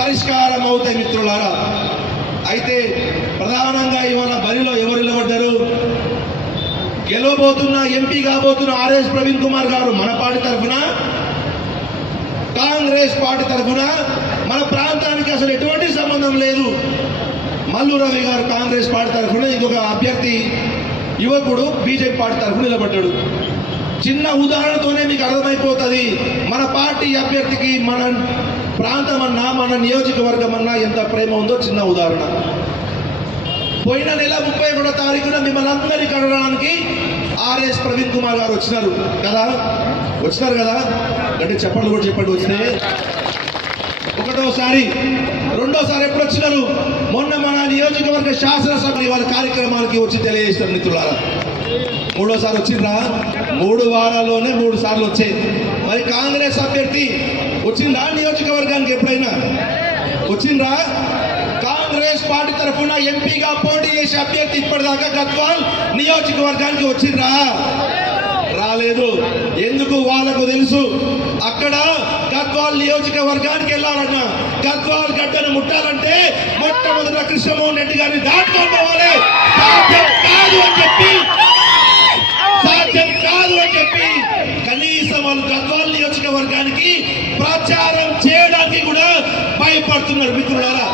పరిష్కారం అవుతాయి మిత్రులారా. అయితే ప్రధానంగా ఇవాళ బరిలో ఎవరు నిలబడ్డారు? గెలవబోతున్న ఎంపీ కాబోతున్న ఆర్ఎస్ ప్రవీణ్ కుమార్ గారు మన పార్టీ తరఫున, కాంగ్రెస్ పార్టీ తరఫున, మన ప్రాంతానికి అసలు ఎటువంటి సంబంధం లేదు. మల్లు రవి గారు కాంగ్రెస్ పార్టీ తరఫున, ఇంకొక అభ్యర్థి యువకుడు బీజేపీ పార్టీ తరఫున నిలబడ్డాడు. చిన్న ఉదాహరణతోనే మీకు అర్థమైపోతుంది మన పార్టీ అభ్యర్థికి మన ప్రాంతం అన్నా మన నియోజకవర్గం అన్నా ఎంత ప్రేమ ఉందో. చిన్న ఉదాహరణ, పోయిన నెల 31వ తారీఖున మిమ్మల్ని అందరినీ కలవడానికి ఆర్ఎస్ ప్రవీణ్ కుమార్ గారు వచ్చినారు కదా. అంటే చెప్పండి కూడా చెప్పండి. వచ్చినాయి ఒకటోసారి. రెండోసారి ఎప్పుడు వచ్చినారు? మొన్న మన నియోజకవర్గ శాసనసభ వాళ్ళ కార్యక్రమానికి వచ్చి తెలియజేస్తారు మిత్రులారా. మూడోసారి వచ్చిందా? 3 వారాల్లోనే 3 సార్లు వచ్చాయి. మరి కాంగ్రెస్ అభ్యర్థి వచ్చిందా నియోజకవర్గానికి? ఎప్పుడైనా వచ్చిందా? కాంగ్రెస్ పార్టీ తరఫున ఎంపీగా పోటీ చేసే అభ్యర్థి ఇప్పటిదాకా గద్వాల్ నియోజకవర్గానికి వచ్చిందా? రాలేదు. ఎందుకు? వాళ్ళకు తెలుసు అక్కడ గద్వాల్ నియోజకవర్గానికి వెళ్ళాలన్నా, గద్వాల్ గడ్డను ముట్టాలంటే మొట్టమొదట కృష్ణమోహన్ రెడ్డి గారిని దాటుకొని పోవాలి. సాధ్యం కాదు అని చెప్పి కనీసం వాళ్ళు గద్వాల్ నియోజకవర్గానికి ప్రచారం చేయడానికి కూడా భయపడుతున్నారు మిత్రులారా.